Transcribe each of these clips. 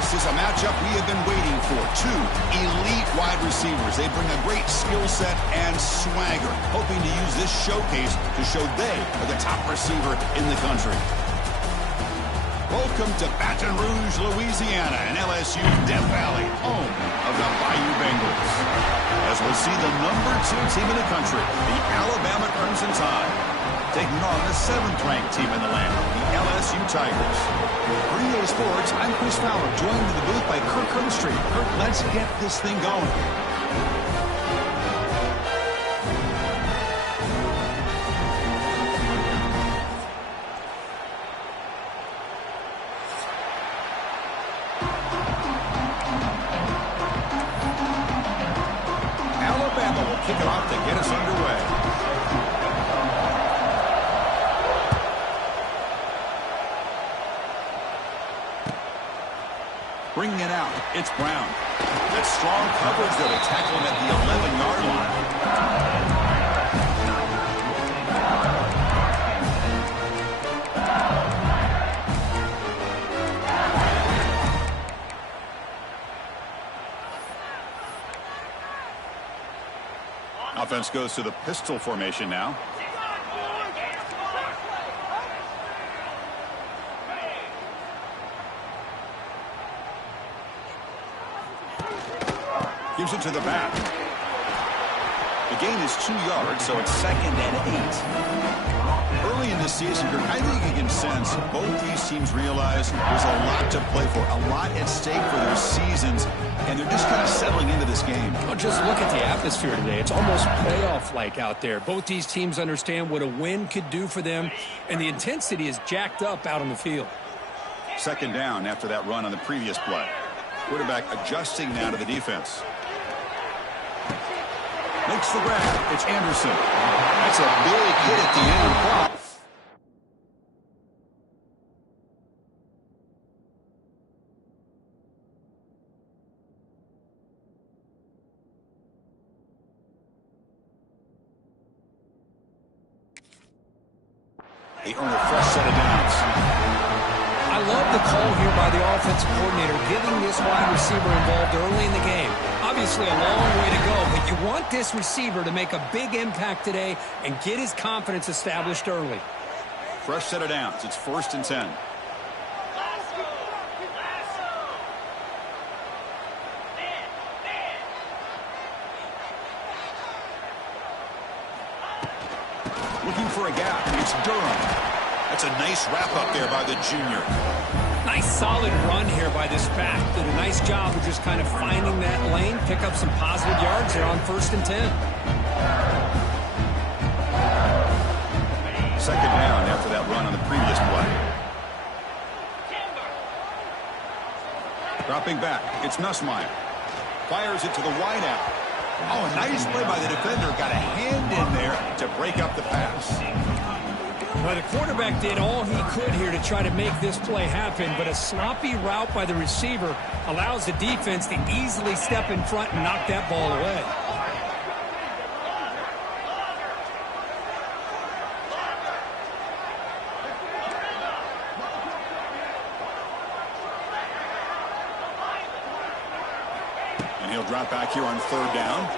This is a matchup we have been waiting for. Two elite wide receivers. They bring a great skill set and swagger, hoping to use this showcase to show they are the top receiver in the country. Welcome to Baton Rouge, Louisiana, and LSU Death Valley, home of the Bayou Bengals. As we'll see the #2 team in the country, the Alabama Crimson Tide, taking on the 7th-ranked team in the land, the LSU Tigers. For EA Sports, I'm Chris Fowler, joined in the booth by Kirk Herbstreit. Kirk, let's get this thing going. Alabama will kick it off to get us underway. Bringing it out, it's Brown. That's strong coverage there to tackle him at the 11-yard line. Offense goes to the pistol formation now. Gives it to the back. The gain is 2 yards, so it's 2nd and 8. Early in the season, I think you can sense both these teams realize there's a lot to play for, a lot at stake for their seasons, and they're just kind of settling into this game. Well, just look at the atmosphere today. It's almost playoff-like out there. Both these teams understand what a win could do for them, and the intensity is jacked up out on the field. 2nd down after that run on the previous play. Quarterback adjusting now to the defense. Makes the grab. It's Anderson. That's a big hit at the end of the play. They earn a fresh set of downs. I love the call here by the offensive coordinator, getting this wide receiver involved early in the game. Obviously a long way to go, but you want this receiver to make a big impact today and get his confidence established early. Fresh set of downs. It's 1st and 10. Looking for a gap. It's Durham. That's a nice wrap-up there by the junior. Nice solid run here by this back. Did a nice job of just kind of finding that lane, pick up some positive yards here on 1st and 10. 2nd down after that run on the previous play. Dropping back, it's Nussmeier. Fires it to the wideout. Oh, a nice play by the defender. Got a hand in there to break up the pass. Well, the quarterback did all he could here to try to make this play happen, but a sloppy route by the receiver allows the defense to easily step in front and knock that ball away. And he'll drop back here on 3rd down.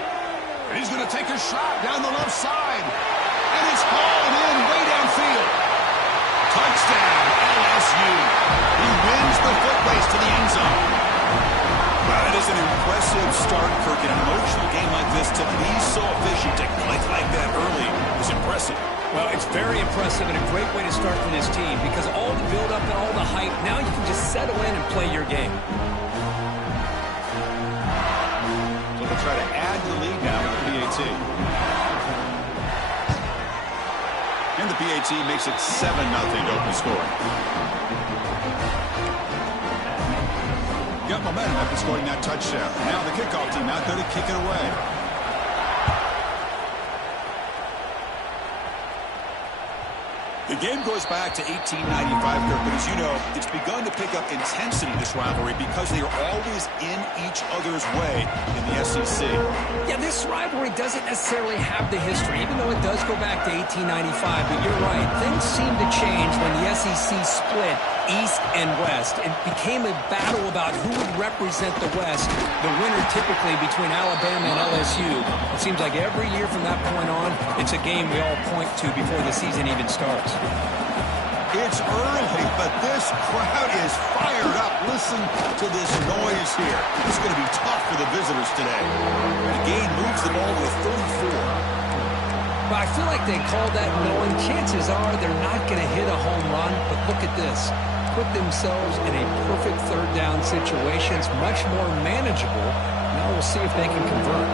And he's going to take a shot down the left side. And it's hauled in way downfield. Touchdown, LSU. He wins the foot race to the end zone. Wow, that is an impressive start, Kirk. In an emotional game like this, to be so efficient, to click like that early is impressive. Well, it's very impressive and a great way to start for this team because all the build-up and all the hype, now you can just settle in and play your game. So they'll try to add the lead now with the PAT. And the PAT makes it 7-0 to open scoring. Got momentum after scoring that touchdown. Now the kickoff team out there to kick it away. The game goes back to 1895, Kirk, but as you know, it's begun to pick up intensity, this rivalry, because they are always in each other's way in the SEC. Yeah, this rivalry doesn't necessarily have the history, even though it does go back to 1895, but you're right. Things seem to change when the SEC split East and West. It became a battle about who would represent the West, the winner typically between Alabama and LSU. It seems like every year from that point on, it's a game we all point to before the season even starts. It's early, but this crowd is fired up. Listen to this noise here. It's going to be tough for the visitors today. The game moves the ball to a 34. But I feel like they called that knowing chances are they're not going to hit a home run. But look at this. Put themselves in a perfect third down situation. It's much more manageable. Now we'll see if they can convert.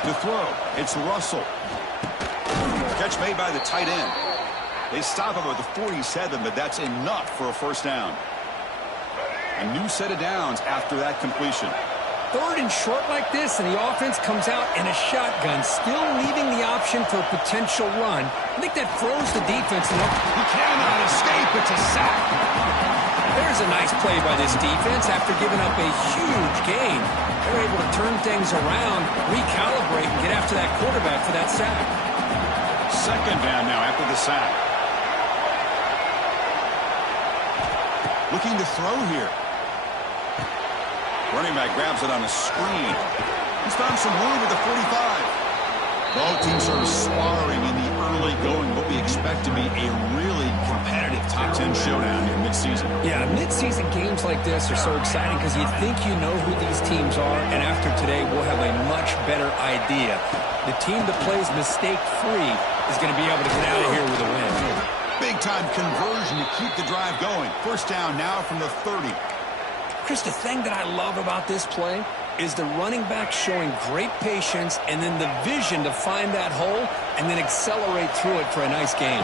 To throw, it's Russell. Catch made by the tight end. They stop him at the 47, but that's enough for a first down. A new set of downs after that completion. Third and short like this, and the offense comes out in a shotgun, still leaving the option for a potential run. I think that throws the defense enough. He cannot escape. It's a sack. There's a nice play by this defense after giving up a huge gain. They're able to turn things around, recalibrate, and get after that quarterback for that sack. Second down now after the sack. Looking to throw here. Running back grabs it on a screen. He's found some room at the 45. Both teams are sparring in the early going, what we expect to be a really competitive top 10 showdown in midseason. Yeah, midseason games like this are so exciting because you think you know who these teams are, and after today we'll have a much better idea. The team that plays mistake-free is going to be able to get out of here with a win. Big-time conversion to keep the drive going. First down now from the 30. Chris, the thing that I love about this play is the running back showing great patience and then the vision to find that hole and then accelerate through it for a nice gain.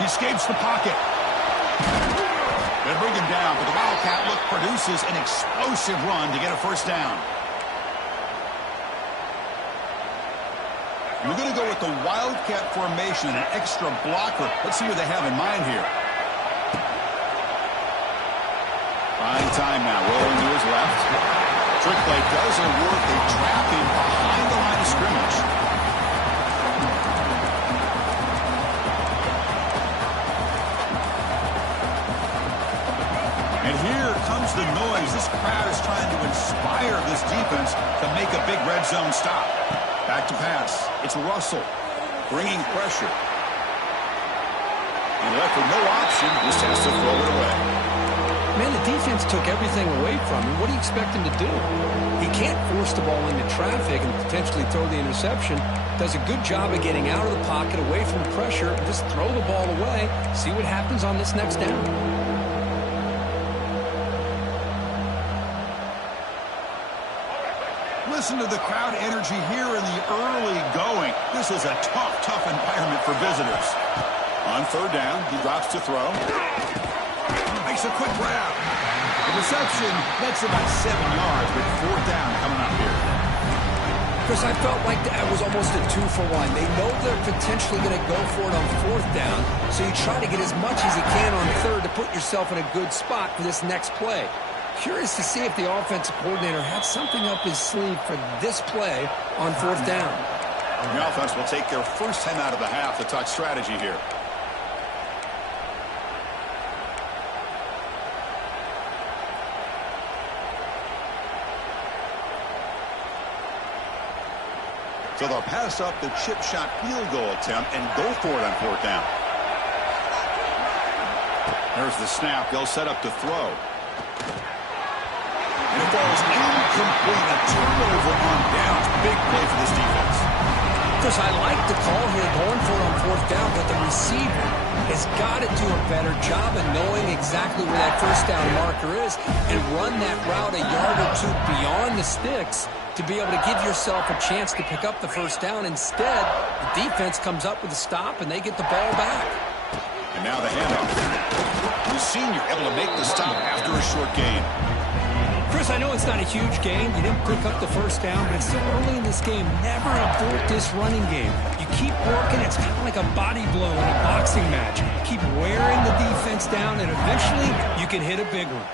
He escapes the pocket. They bring him down, but the Wildcat look produces an explosive run to get a first down. We're going to go with the Wildcat formation, an extra blocker. Let's see what they have in mind here. Fine time now, rolling to his left. Trick play doesn't work. They trap him behind the line of scrimmage. And here comes the noise. This crowd is trying to inspire this defense to make a big red zone stop. Back to pass. It's Russell bringing pressure. And left with no option, just has to throw it away. Man, the defense took everything away from him. What do you expect him to do? He can't force the ball into traffic and potentially throw the interception. Does a good job of getting out of the pocket, away from the pressure, and just throw the ball away. See what happens on this next down. Listen to the crowd energy here in the early going. This is a tough environment for visitors. On third down, he drops to throw. Makes a quick grab. The reception nets about 7 yards, but fourth down coming up here. Chris, I felt like that was almost a 2-for-1. They know they're potentially going to go for it on fourth down, so you try to get as much as you can on third to put yourself in a good spot for this next play. Curious to see if the offensive coordinator had something up his sleeve for this play on fourth down. The offense will take their first 10 out of the half to talk strategy here. So they'll pass up the chip shot field goal attempt and go for it on fourth down. There's the snap. They'll set up to throw. And it falls incomplete. A turnover on downs. Big play for this defense. Chris, I like the call here going for it on fourth down, but the receiver has got to do a better job of knowing exactly where that first down marker is and run that route a yard or two beyond the sticks to be able to give yourself a chance to pick up the first down. Instead, the defense comes up with a stop, and they get the ball back. And now the handoff. The senior able to make the stop after a short gain. Chris, I know it's not a huge game. You didn't pick up the first down, but it's still early in this game. Never abort this running game. You keep working. It's kind of like a body blow in a boxing match. Keep wearing the defense down, and eventually you can hit a big one.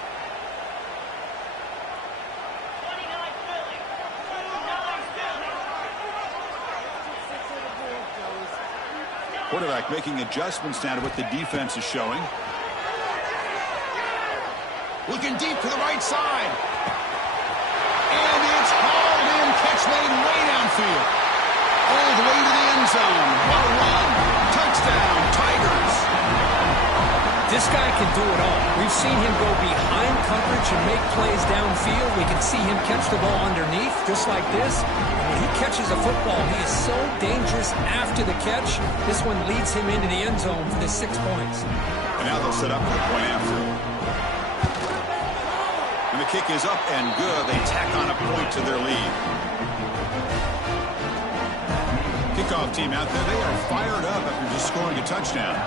quarterback making adjustments now to what the defense is showing. Looking deep to the right side. And it's hauled in. Catch made way downfield. All the way to the end zone. What a run. Touchdown, Tigers. This guy can do it all. We've seen him go behind coverage and make plays downfield. We can see him catch the ball underneath, just like this. When he catches a football, he is so dangerous after the catch. This one leads him into the end zone for the 6 points. And now they'll set up for the point after. And the kick is up and good. They tack on a point to their lead. Kickoff team out there, they are fired up after just scoring a touchdown.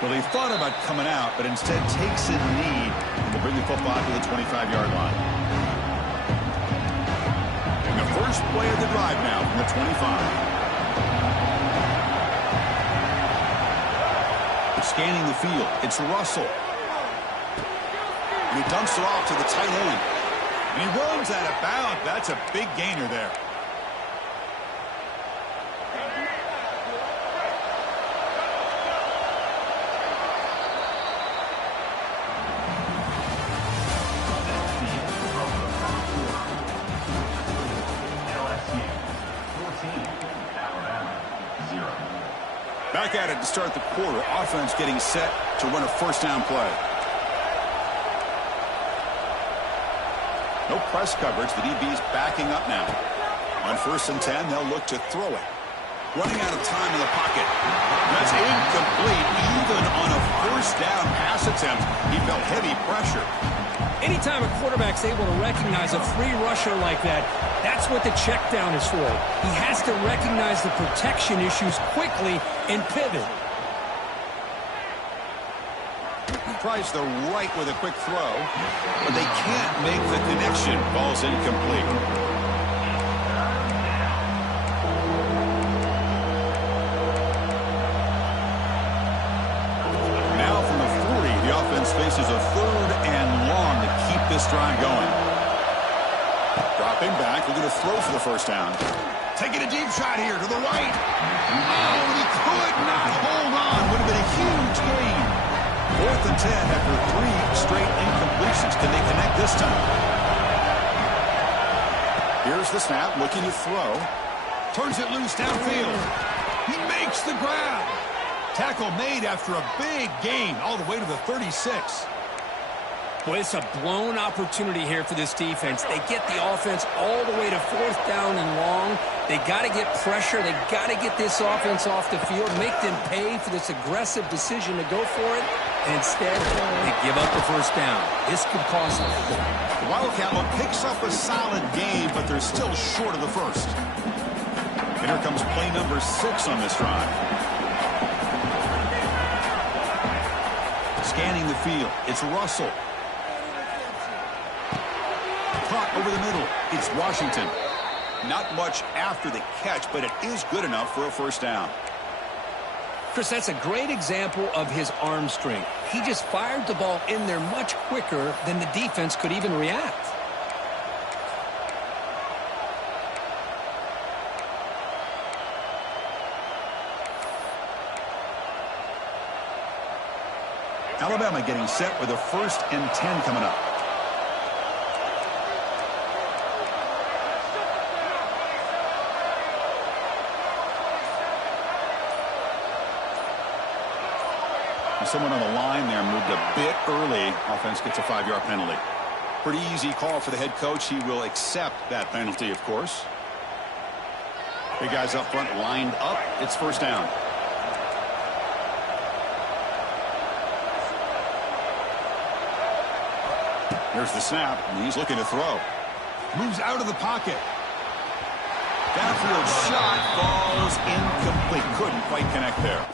Well, he thought about coming out, but instead takes a knee and will bring the football to the 25-yard line. And the first play of the drive now from the 25. Scanning the field, it's Russell. And he dumps it off to the tight end. And he runs out of bounds. That's a big gainer there. Back at it to start the quarter. Offense getting set to run a first down play. No press coverage. The DB's backing up now. On 1st and 10, they'll look to throw it. Running out of time in the pocket. That's incomplete. Even on a first down pass attempt, he felt heavy pressure. Anytime a quarterback's able to recognize a free rusher like that, that's what the check down is for. He has to recognize the protection issues quickly and pivot. He tries the right with a quick throw, but they can't make the connection. Ball's incomplete. Now from the 40, the offense faces a 3rd and long to keep this drive going. Dropping back, looking to throw for the first down. Taking a deep shot here to the right. Oh, he could not hold on. Would have been a huge gain. 4th and 10 after 3 straight incompletions. Can they connect this time? Here's the snap, looking to throw. Turns it loose downfield. He makes the grab. Tackle made after a big gain all the way to the 36. Boy, it's a blown opportunity here for this defense. They get the offense all the way to 4th down and long. They got to get pressure. They got to get this offense off the field, make them pay for this aggressive decision to go for it. And instead, they give up the first down. This could cost them. The Wildcat picks up a solid game, but they're still short of the first. And here comes play number 6 on this drive. Scanning the field, it's Russell. Caught over the middle. It's Washington. Not much after the catch, but it is good enough for a first down. Chris, that's a great example of his arm strength. He just fired the ball in there much quicker than the defense could even react. Alabama getting set with a 1st and 10 coming up. Someone on the line there moved a bit early. Offense gets a 5-yard penalty. Pretty easy call for the head coach. He will accept that penalty, of course. Big guys up front lined up. It's first down. Here's the snap, and he's looking to throw. Moves out of the pocket. Downfield shot falls incomplete. Couldn't quite connect there.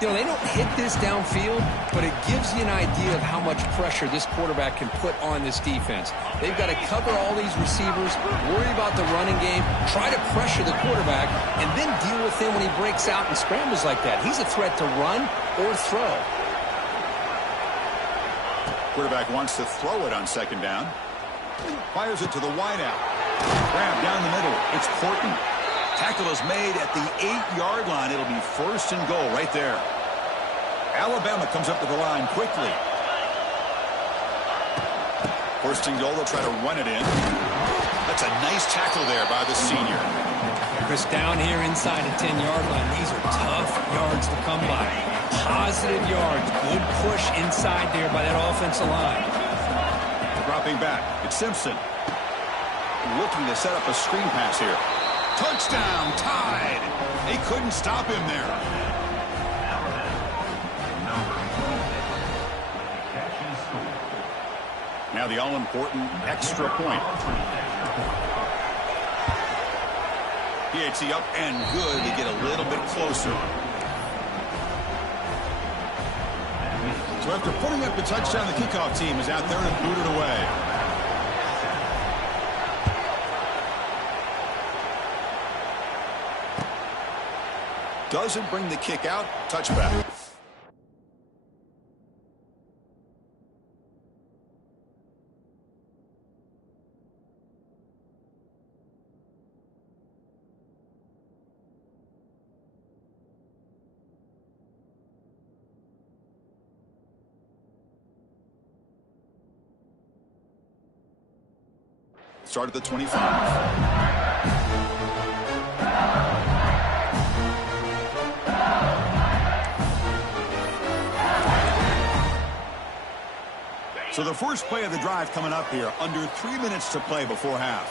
You know, they don't hit this downfield, but it gives you an idea of how much pressure this quarterback can put on this defense. They've got to cover all these receivers, worry about the running game, try to pressure the quarterback, and then deal with him when he breaks out and scrambles like that. He's a threat to run or throw. Quarterback wants to throw it on second down. Fires it to the wideout. Grab down the middle. It's Horton. Tackle is made at the 8-yard line. It'll be first and goal right there. Alabama comes up to the line quickly. First and goal, they'll try to run it in. That's a nice tackle there by the senior. Chris, down here inside the 10-yard line, these are tough yards to come by. Positive yards, good push inside there by that offensive line. Dropping back, it's Simpson. Looking to set up a screen pass here. Touchdown, tied. They couldn't stop him there. Now the all-important extra point. PAT up and good to get a little bit closer. So after putting up the touchdown, the kickoff team is out there and booted away. Doesn't bring the kick out. Touchback. Start at the 25. So the first play of the drive coming up here, under 3 minutes to play before half.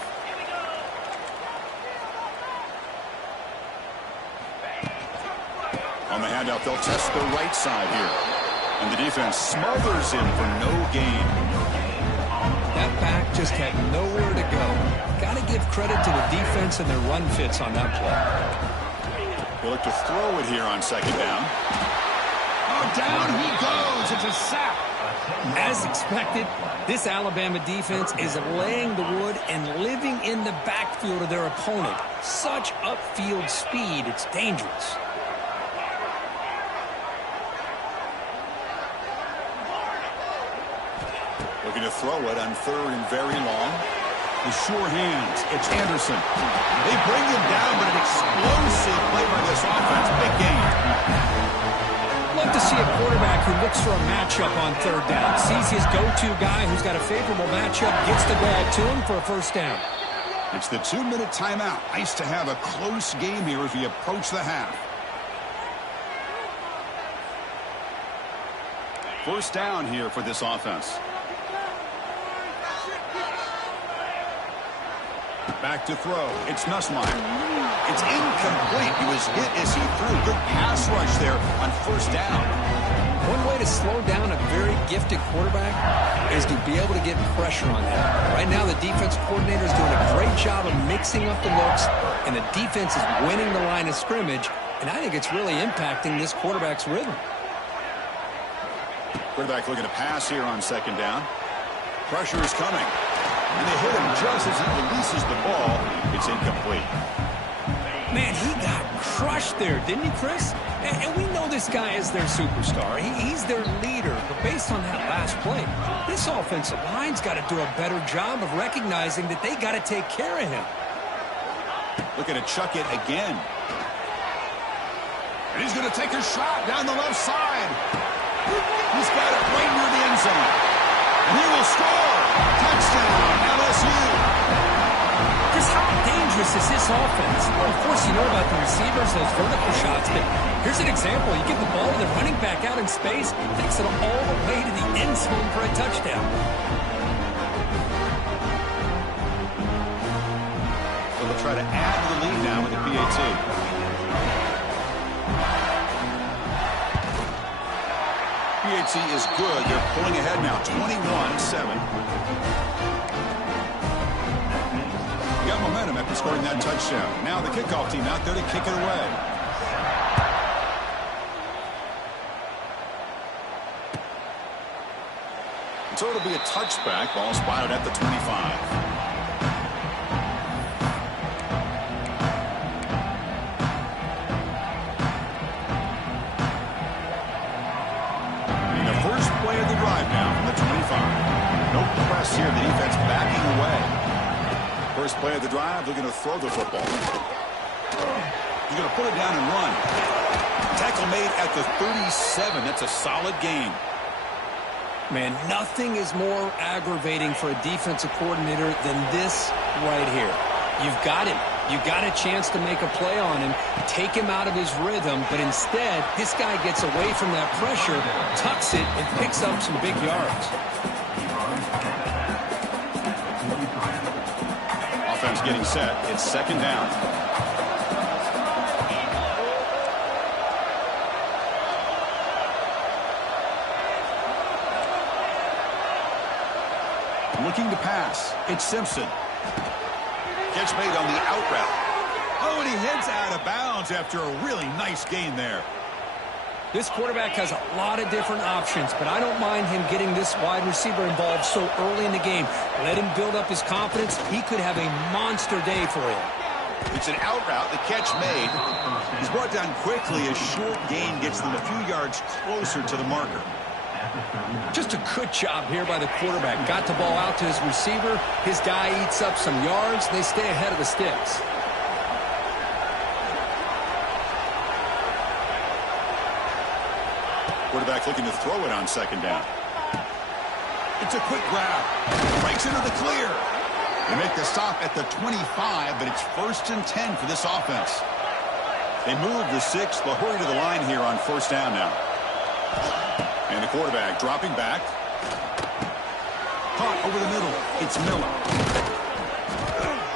On the handoff, they'll test the right side here. And the defense smothers him for no gain. That back just had nowhere to go. Got to give credit to the defense and their run fits on that play. They look to throw it here on second down. Oh, down he goes. It's a sack. As expected, this Alabama defense is laying the wood and living in the backfield of their opponent. Such upfield speed, it's dangerous. Looking to throw it on third and very long. The sure hands. It's Anderson. They bring him down, but an explosive play by this offense. Big game. Love to see a quarterback who looks for a matchup on third down. Sees his go-to guy who's got a favorable matchup, gets the ball to him for a first down. It's the 2-minute timeout. Nice to have a close game here as we approach the half. First down here for this offense. Back to throw. It's Nussmeier. It's incomplete. He was hit as he threw. Good pass rush there on first down. One way to slow down a very gifted quarterback is to be able to get pressure on him. Right now, the defense coordinator is doing a great job of mixing up the looks, and the defense is winning the line of scrimmage, and I think it's really impacting this quarterback's rhythm. Quarterback looking to pass here on second down. Pressure is coming. And they hit him just as he releases the ball. It's incomplete. Man, he got crushed there, didn't he, Chris? And we know this guy is their superstar. He's their leader. But based on that last play, this offensive line's got to do a better job of recognizing that they got to take care of him. Looking to chuck it again. And he's going to take a shot down the left side. He's got it right near the end zone. And he will score. Touchdown, LSU. Just how dangerous is this offense? Well, of course, you know about the receivers, those vertical shots, but here's an example. You give the ball to the running back out in space, takes it all the way to the end zone for a touchdown. So they'll try to add to the lead now with the PAT. PAT is good. They're pulling ahead now, 21-7. Got momentum after scoring that touchdown. Now the kickoff team out there to kick it away. so it'll be a touchback. Ball spotted at the 25. Play of the drive now from the 25. No press here. The defense backing away. First play of the drive, looking to throw the football. He's going to put it down and run. Tackle made at the 37. That's a solid gain. Man, nothing is more aggravating for a defensive coordinator than this right here. You've got him. You got a chance to make a play on him, take him out of his rhythm, but instead, this guy gets away from that pressure, tucks it, and picks up some big yards. Offense getting set. It's second down. Looking to pass. It's Simpson. Catch made on the out route. Oh, and he heads out of bounds after a really nice gain there. This quarterback has a lot of different options, but I don't mind him getting this wide receiver involved so early in the game. Let him build up his confidence. He could have a monster day for him. It's an out route. The catch made. He's brought down quickly. A short gain gets them a few yards closer to the marker. Just a good job here by the quarterback. Got the ball out to his receiver. His guy eats up some yards. They stay ahead of the sticks. Quarterback looking to throw it on second down. It's a quick grab. Breaks into the clear. They make the stop at the 25, but it's 1st and 10 for this offense. They move the 6. They'll hurry to the line here on first down now. And the quarterback dropping back. Caught over the middle. It's Miller.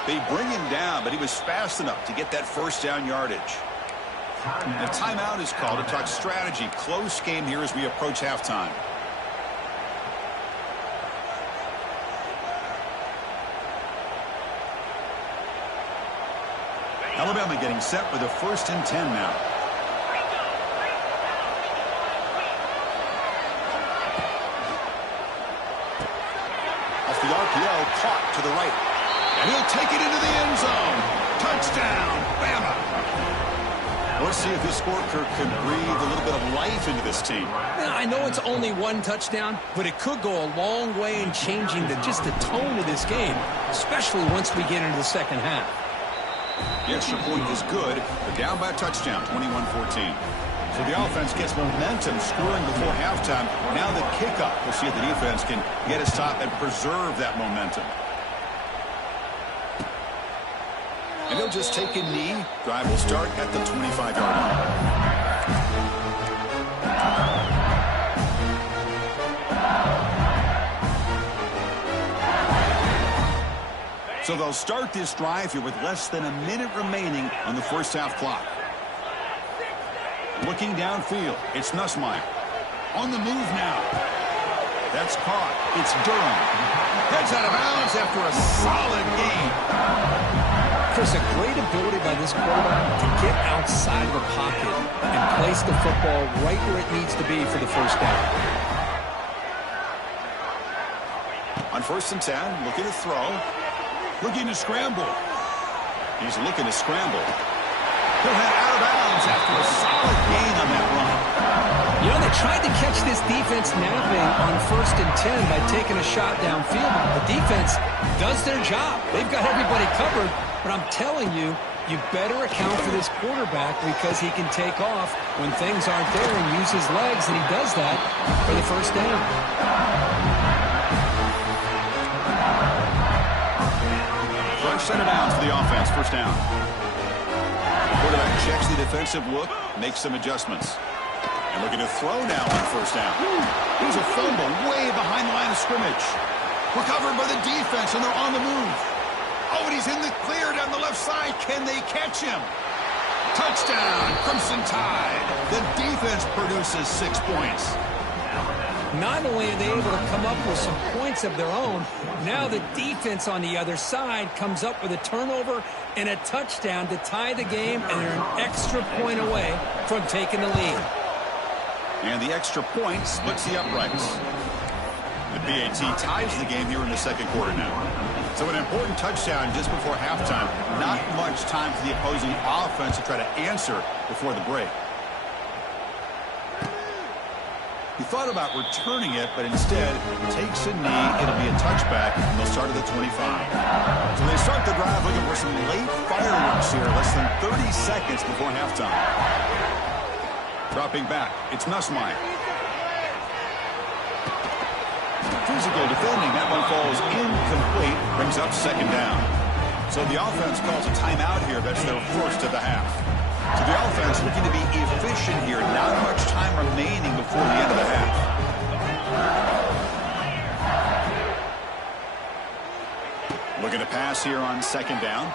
They bring him down, but he was fast enough to get that first down yardage. And a timeout is called to talk strategy. Close game here as we approach halftime. Alabama getting set for the 1st and 10 now. The RPO caught to the right. And he'll take it into the end zone. Touchdown, Bama. Let's see if this scorecard can breathe a little bit of life into this team. Now, I know it's only one touchdown, but it could go a long way in changing just the tone of this game, especially once we get into the second half. The extra point is good, but down by a touchdown, 21-14. So the offense gets momentum scoring before halftime. Now the kickoff. We'll see if the defense can get a stop and preserve that momentum. And he'll just take a knee. Drive will start at the 25-yard line. So they'll start this drive here with less than a minute remaining on the first half clock. Looking downfield, it's Nussmeier. On the move now. That's caught. It's Durham. Heads out of bounds after a solid gain. Chris, a great ability by this quarterback to get outside of the pocket and place the football right where it needs to be for the first down. On 1st and 10, looking to throw. Looking to scramble. He's looking to scramble. He'll head out of bounds after a solid gain on that run. You know, they tried to catch this defense napping on 1st and 10 by taking a shot downfield. The defense does their job. They've got everybody covered. But I'm telling you, you better account for this quarterback because he can take off when things aren't there and use his legs, and he does that for the first down. Fresh set of downs for the offense. First down. Quarterback checks the defensive look, makes some adjustments. And looking to throw now on first down. Here's a fumble way behind the line of scrimmage. Recovered by the defense, and they're on the move. Oh, and he's in the clear down the left side. Can they catch him? Touchdown, Crimson Tide. The defense produces 6 points. Not only are they able to come up with some points of their own, now the defense on the other side comes up with a turnover and a touchdown to tie the game, and they're an extra point away from taking the lead. And the extra point splits the uprights. The PAT ties the game here in the second quarter now. So an important touchdown just before halftime. Not much time for the opposing offense to try to answer before the break. He thought about returning it, but instead takes a knee. It'll be a touchback, and they'll start at the 25. So they start the drive looking for some late fireworks here, less than 30 seconds before halftime. Dropping back, it's Nussmeier. Physical defending, that one falls incomplete, brings up second down. So the offense calls a timeout here. That's their first of the half. So the offense looking to be efficient here. Not much time remaining before the end of the half. Looking to pass here on second down.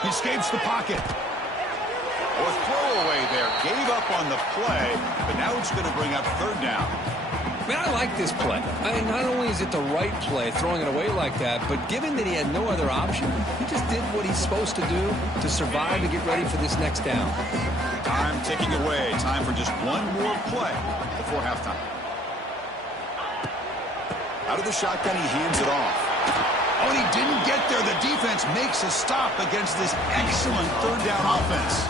He escapes the pocket. Or throwaway there. Gave up on the play, but now it's going to bring up third down. Man, I like this play. I mean, not only is it the right play, throwing it away like that, but given that he had no other option, he just did what he's supposed to do to survive and get ready for this next down. Time ticking away. Time for just one more play before halftime. Out of the shotgun, he hands it off. Oh, and he didn't get there. The defense makes a stop against this excellent third down offense.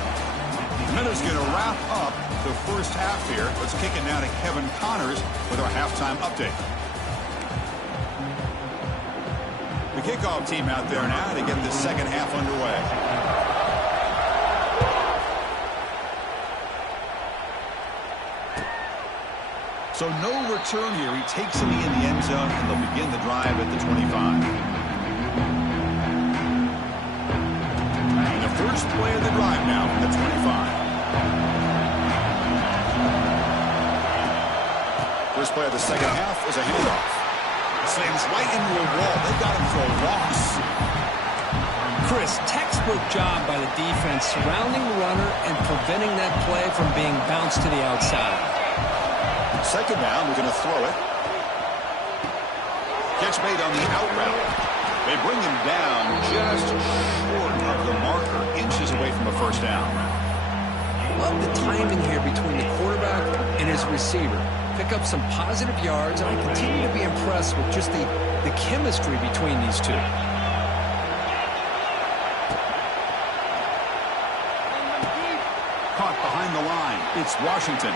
Minutes going to wrap up the first half here. Let's kick it now to Kevin Connors with our halftime update. The kickoff team out there now to get the second half underway. So no return here. He takes a knee in the end zone, and they'll begin the drive at the 25. And the first play of the drive now from the 25. First play of the second half is a handoff. Slams right into a wall. They've got him for a loss. Chris, textbook job by the defense surrounding the runner and preventing that play from being bounced to the outside. Second down, we're going to throw it. Catch made on the out route. They bring him down just short of the marker, inches away from a first down. Love the timing here between the quarterback and his receiver. Pick up some positive yards, and I continue to be impressed with just the chemistry between these two. Caught behind the line. It's Washington.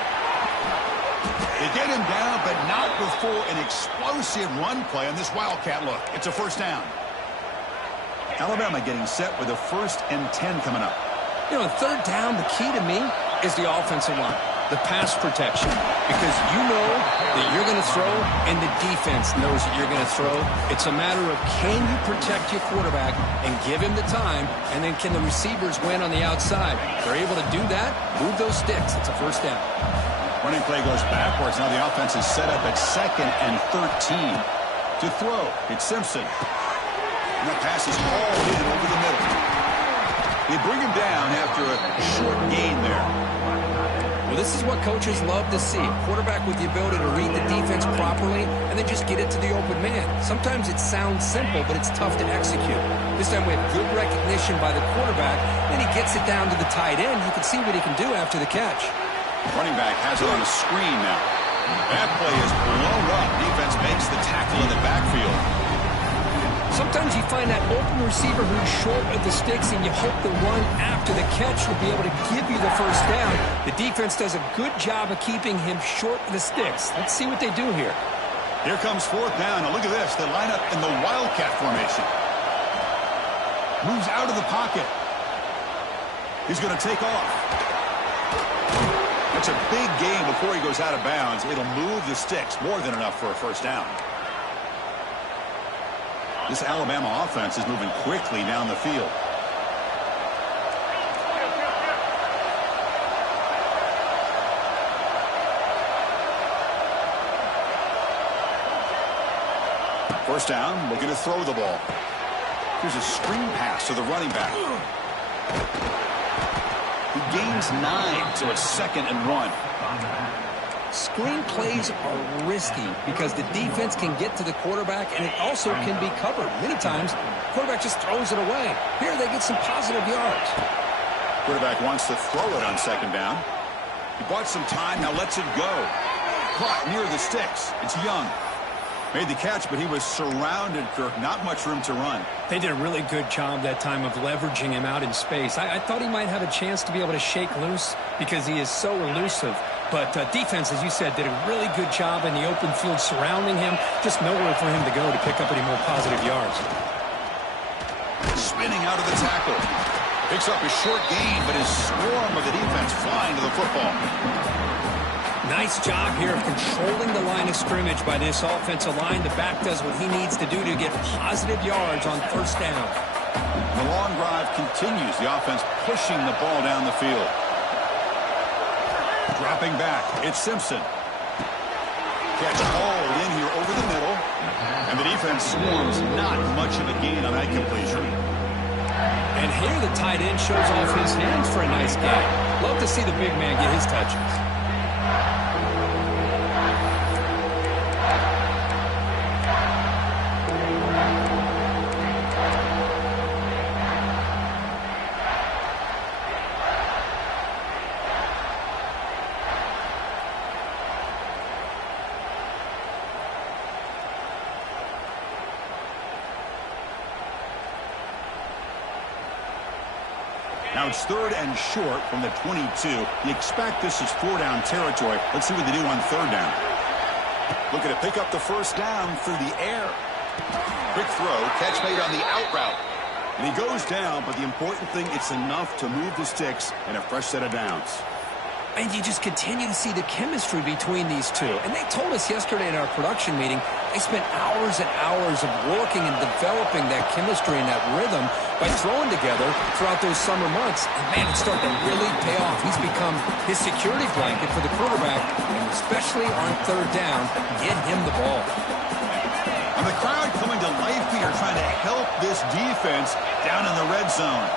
They get him down, but not before an explosive run play on this Wildcat look. It's a first down. Alabama getting set with a 1st and 10 coming up. You know, third down, the key to me is the offensive line, the pass protection, because you know that you're going to throw and the defense knows that you're going to throw. It's a matter of can you protect your quarterback and give him the time, and then can the receivers win on the outside? If they're able to do that, move those sticks. It's a first down. Running play goes backwards. Now the offense is set up at 2nd and 13. To throw, it's Simpson. And the pass is hauled in over the middle. They bring him down after a short gain there. Well, this is what coaches love to see. A quarterback with the ability to read the defense properly and then just get it to the open man. Sometimes it sounds simple, but it's tough to execute. This time we have good recognition by the quarterback. Then he gets it down to the tight end. You can see what he can do after the catch. Running back has it on a screen now. That play is blown up. Defense makes the tackle in the backfield. Sometimes you find that open receiver who's short of the sticks, and you hope the run after the catch will be able to give you the first down. The defense does a good job of keeping him short of the sticks. Let's see what they do here. Here comes 4th down. And look at this. They line up in the Wildcat formation. Moves out of the pocket. He's going to take off. That's a big gain before he goes out of bounds. It'll move the sticks, more than enough for a first down. This Alabama offense is moving quickly down the field. First down, looking to throw the ball. Here's a screen pass to the running back. He gains 9, so it's 2nd and 1. Screen plays are risky because the defense can get to the quarterback, and it also can be covered. Many times, the quarterback just throws it away. Here, they get some positive yards. Quarterback wants to throw it on 2nd down. He bought some time, now lets it go. Caught near the sticks. It's Young. Made the catch, but he was surrounded, Kirk. Not much room to run. They did a really good job that time of leveraging him out in space. I thought he might have a chance to be able to shake loose because he is so elusive. But defense, as you said, did a really good job in the open field surrounding him. Just nowhere for him to go to pick up any more positive yards. Spinning out of the tackle. Picks up a short gain, but his swarm of the defense flying to the football. Nice job here of controlling the line of scrimmage by this offensive line. The back does what he needs to do to get positive yards on first down. The long drive continues. The offense pushing the ball down the field. Dropping back, it's Simpson. Catch hauled in here over the middle. And the defense swarms. Not much of a gain on that completion. And here the tight end shows off his hands for a nice gain. Love to see the big man get his touches. Now it's 3rd and short from the 22. You expect this is 4-down territory. Let's see what they do on 3rd down. Looking to pick up the first down through the air. Quick throw, catch made on the out route. And he goes down, but the important thing, it's enough to move the sticks and a fresh set of downs. And you just continue to see the chemistry between these two. And they told us yesterday in our production meeting, they spent hours and hours of working and developing that chemistry and that rhythm by throwing together throughout those summer months. And, man, it's starting to really pay off. He's become his security blanket for the quarterback, and especially on 3rd down, get him the ball. And the crowd coming to life here, trying to help this defense down in the red zone.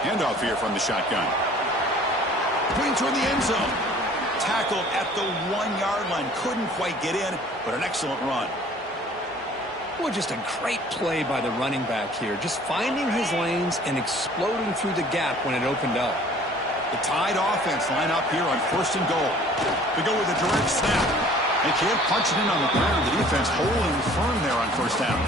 Handoff here from the shotgun. Putting toward the end zone. Tackled at the 1-yard line. Couldn't quite get in, but an excellent run. Well, just a great play by the running back here. Just finding his lanes and exploding through the gap when it opened up. The Tide offense line up here on 1st and goal. They go with a direct snap. They can't punch it in on the ground. The defense holding firm there on 1st down.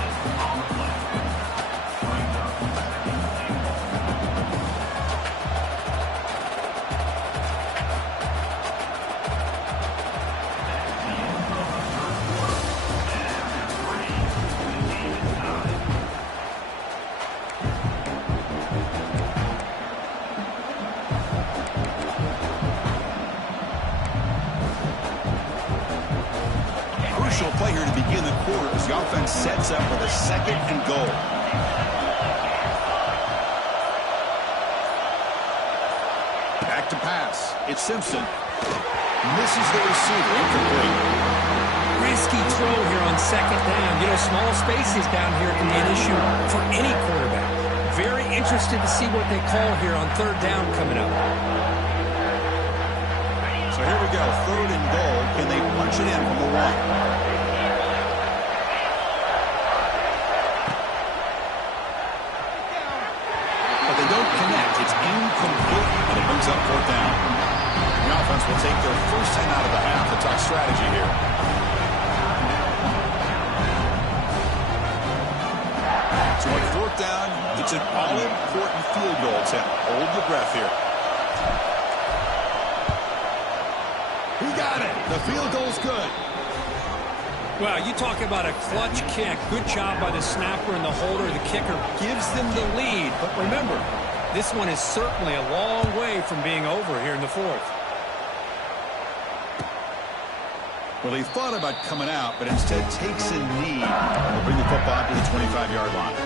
Play here to begin the quarter as the offense sets up with a 2nd and goal. Back to pass. It's Simpson. Misses the receiver. Incomplete. Risky throw here on 2nd down. You know, small spaces down here can be an issue for any quarterback. Very interested to see what they call here on 3rd down coming up. So here we go. 3rd and goal. Can they punch it in from the 1? It's incomplete, and it brings up 4th down. The offense will take their first 10 out of the half. The tough strategy here. So on 4th down, it's an all-important field goal attempt. Hold your breath here. He got it. The field goal's good. Well, you talk about a clutch kick. Good job by the snapper and the holder. The kicker gives them the lead. But remember, this one is certainly a long way from being over here in the 4th. Well, he thought about coming out, but instead takes a knee and will bring the football to the 25-yard line.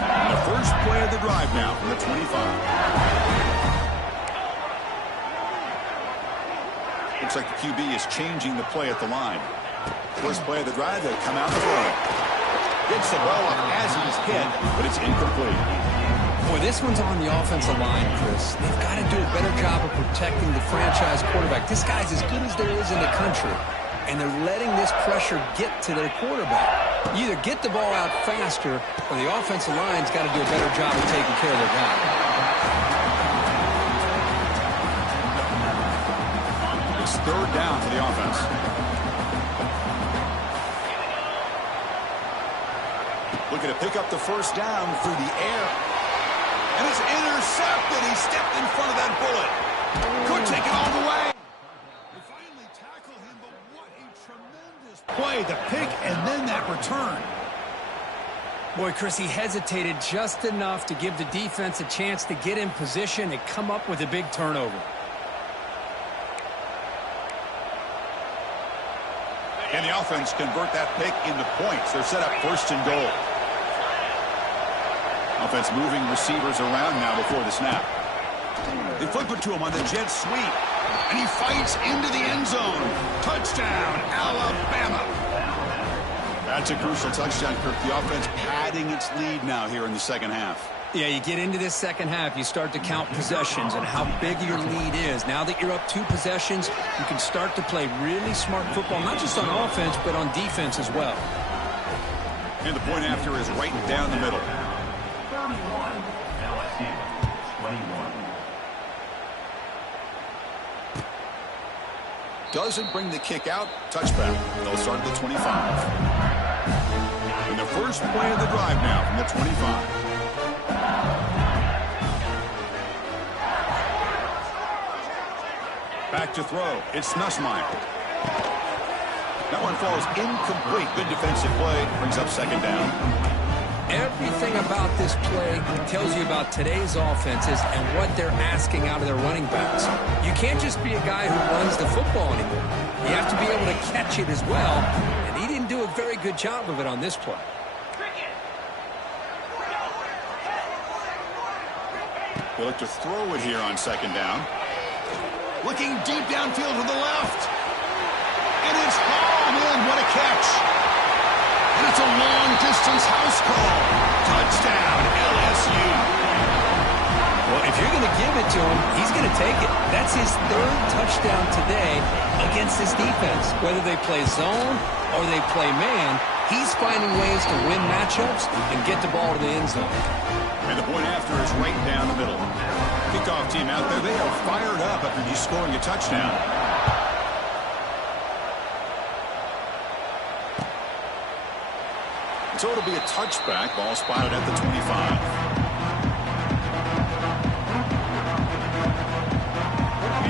And the first play of the drive now from the 25. Looks like the QB is changing the play at the line. First play of the drive, they'll come out and throw. Gets the ball up as he's hit, but it's incomplete. Boy, this one's on the offensive line, Chris. They've got to do a better job of protecting the franchise quarterback. This guy's as good as there is in the country, and they're letting this pressure get to their quarterback. You either get the ball out faster or the offensive line's got to do a better job of taking care of their guy. It's third down for the offense. Looking to pick up the first down through the air. And it's intercepted. He stepped in front of that bullet. Could take it all the way. They finally tackle him, but what a tremendous play. The pick and then that return. Boy, Chris, he hesitated just enough to give the defense a chance to get in position and come up with a big turnover. And the offense convert that pick into points. They're set up first and goal. Offense moving receivers around now before the snap. They flip it to him on the jet sweep. And he fights into the end zone. Touchdown, Alabama. That's a crucial touchdown, Kirk. The offense padding its lead now here in the second half. Yeah, you get into this second half, you start to count possessions and how big your lead is. Now that you're up 2 possessions, you can start to play really smart football, not just on offense, but on defense as well. And the point after is right down the middle. 31, LSU, 21. Doesn't bring the kick out. Touchback. They'll start at the 25. And the first play of the drive now from the 25. Back to throw. It's Nussmeier. That one falls incomplete. Good defensive play. Brings up second down. Everything about this play tells you about today's offenses and what they're asking out of their running backs. You can't just be a guy who runs the football anymore. You have to be able to catch it as well, and he didn't do a very good job of it on this play. They look to throw it here on second down. Looking deep downfield to the left. And it's hauled in. What a catch. And it's a long-distance house call. Touchdown, LSU. Well, if you're going to give it to him, he's going to take it. That's his 3rd touchdown today against this defense. Whether they play zone or they play man, he's finding ways to win matchups and get the ball to the end zone. And the point after is right down the middle. Kickoff team out there. They are fired up after he's scoring a touchdown. So it'll be a touchback. Ball spotted at the 25.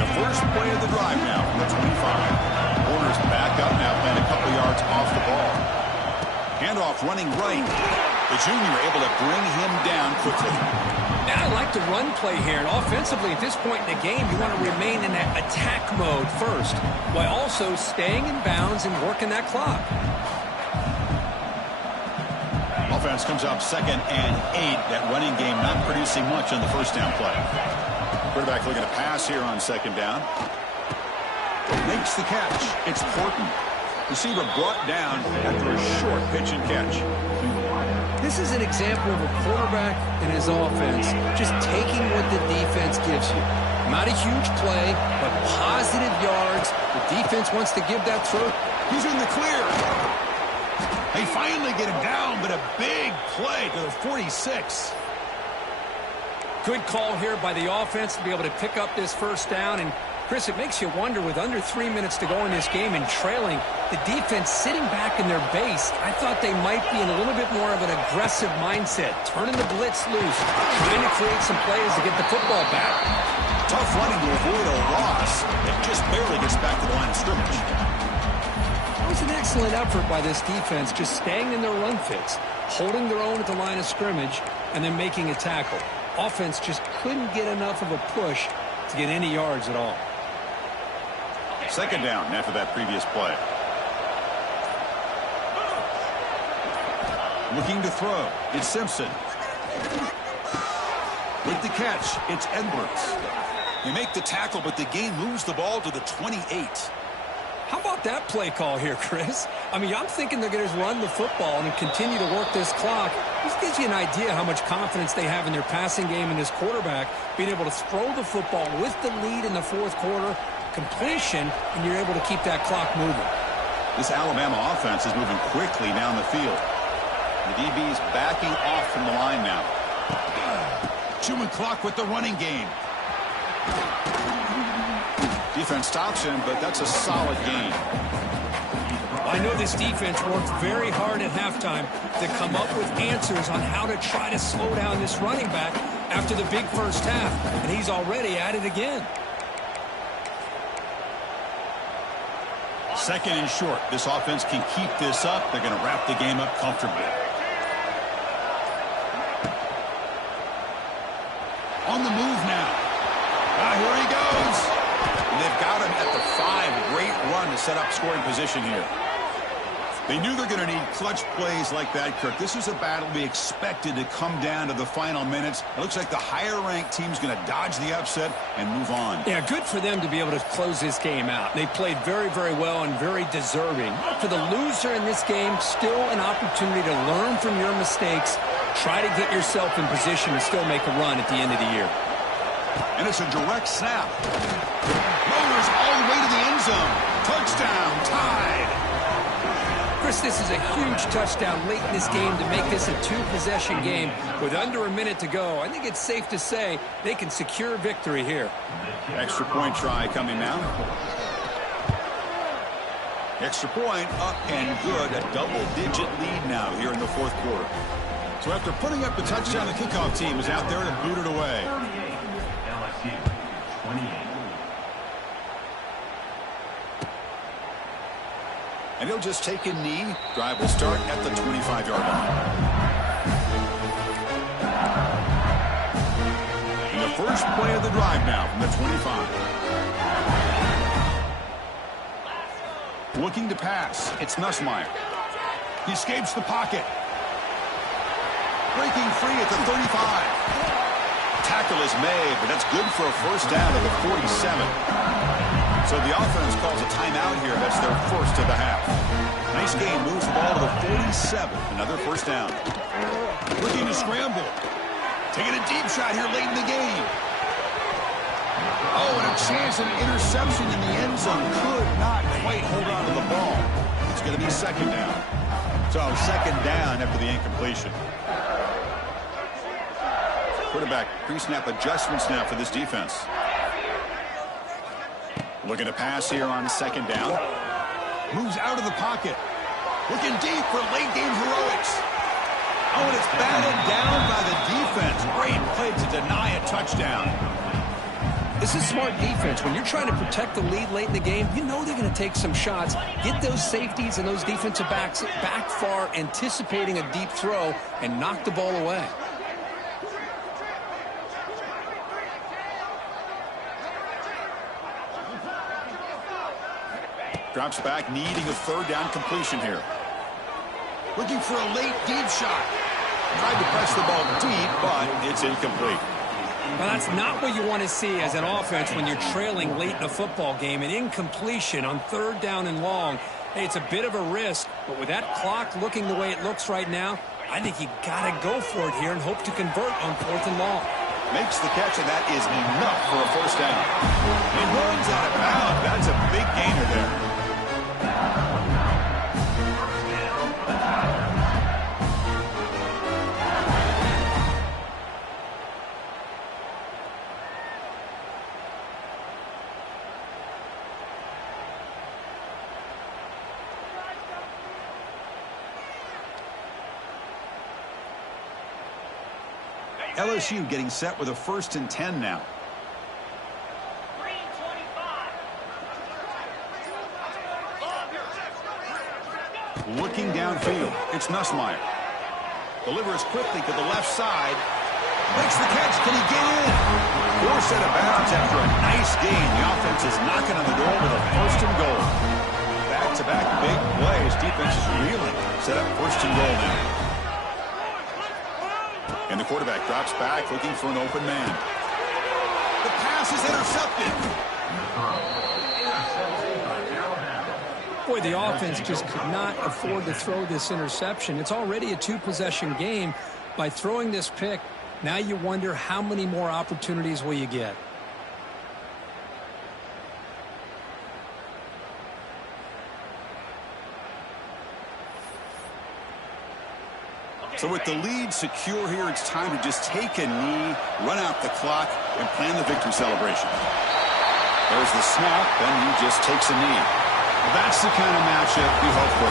The first play of the drive now from the 25. Warner's back up now, playing a couple yards off the ball. Handoff running right. The junior able to bring him down quickly. And I like the run play here. And offensively, at this point in the game, you want to remain in that attack mode first, while also staying in bounds and working that clock. Offense comes up 2nd and 8. That running game not producing much on the first down play. Quarterback looking to pass here on second down. Makes the catch. It's Horton. Receiver brought down after a short pitch and catch. This is an example of a quarterback and his offense just taking what the defense gives you. Not a huge play, but positive yards. The defense wants to give that throw. He's in the clear. They finally get him down, but a big play to the 46. Good call here by the offense to be able to pick up this first down. And, Chris, it makes you wonder, with under 3 minutes to go in this game and trailing, the defense sitting back in their base, I thought they might be in a little bit more of an aggressive mindset, turning the blitz loose, trying to create some plays to get the football back. Tough running to avoid a loss. It just barely gets back to the line of scrimmage. It was an excellent effort by this defense, just staying in their run fits, holding their own at the line of scrimmage, and then making a tackle. Offense just couldn't get enough of a push to get any yards at all. Second down after that previous play. Looking to throw. It's Simpson. With the catch, it's Edwards. They make the tackle, but the game moves the ball to the 28. How about that play call here, Chris? I mean, I'm thinking they're going to run the football and continue to work this clock. This gives you an idea how much confidence they have in their passing game and this quarterback being able to throw the football with the lead in the 4th quarter, completion, and you're able to keep that clock moving. This Alabama offense is moving quickly down the field. The DB's backing off from the line now. Chewing clock with the running game. Defense stops him, but that's a solid gain. I know this defense worked very hard at halftime to come up with answers on how to try to slow down this running back after the big first half, and he's already at it again. Second and short. This offense can keep this up. They're going to wrap the game up comfortably. On the move now. Here he goes. And they've got him at the 5. Great run to set up scoring position here. They knew they're going to need clutch plays like that, Kirk. This is a battle we expected to come down to the final minutes. It looks like the higher-ranked team's going to dodge the upset and move on. Yeah, good for them to be able to close this game out. They played very, very well and very deserving. For the loser in this game, still an opportunity to learn from your mistakes. Try to get yourself in position to still make a run at the end of the year. And it's a direct snap. Motors all the way to the end zone. Touchdown, tied. Chris, this is a huge touchdown late in this game to make this a 2-possession game with under a minute to go. I think it's safe to say they can secure victory here. Extra point try coming now. Extra point up and good. A double-digit lead now here in the fourth quarter. So after putting up the touchdown, the kickoff team is out there to boot it away. 38, LSU, 28. And he'll just take a knee. Drive will start at the 25-yard line. And the first play of the drive now from the 25. Looking to pass. It's Nussmeier. He escapes the pocket. Breaking free at the 35. Tackle is made, but that's good for a first down at the 47. So the offense calls a timeout here. That's their first of the half. Nice game. Moves the ball to the 47. Another first down. Looking to scramble. Taking a deep shot here late in the game. Oh, and a chance at an interception in the end zone. Could not quite hold on to the ball. It's going to be second down. So second down after the incompletion. Quarterback pre-snap adjustments now for this defense. Looking to pass here on second down. Moves out of the pocket. Looking deep for late game heroics. Oh, and it's batted down by the defense. Great play to deny a touchdown. This is smart defense. When you're trying to protect the lead late in the game, you know they're going to take some shots. Get those safeties and those defensive backs back far, anticipating a deep throw, and knock the ball away. Drops back, needing a third down completion here. Looking for a late deep shot. Tried to press the ball deep, but it's incomplete. Well, that's not what you want to see as an offense when you're trailing late in a football game. An incompletion on third down and long. Hey, it's a bit of a risk, but with that clock looking the way it looks right now, I think you got to go for it here and hope to convert on fourth and long. Makes the catch, and that is enough for a first down. He runs out of bounds. That's a big gainer there. LSU getting set with a 1st and 10 now. Looking downfield, it's Nussmeier. Delivers quickly to the left side. Makes the catch. Can he get in? Forced out of bounds after a nice gain. The offense is knocking on the door with a 1st and goal. Back-to-back big plays. Defense is reeling. Set up 1st and goal now. And the quarterback drops back, looking for an open man. The pass is intercepted. Boy, the offense just could not afford to throw this interception. It's already a 2-possession game. By throwing this pick, now you wonder how many more opportunities will you get. So with the lead secure here, it's time to just take a knee, run out the clock, and plan the victory celebration. There's the snap, and he just takes a knee. That's the kind of matchup we hope for.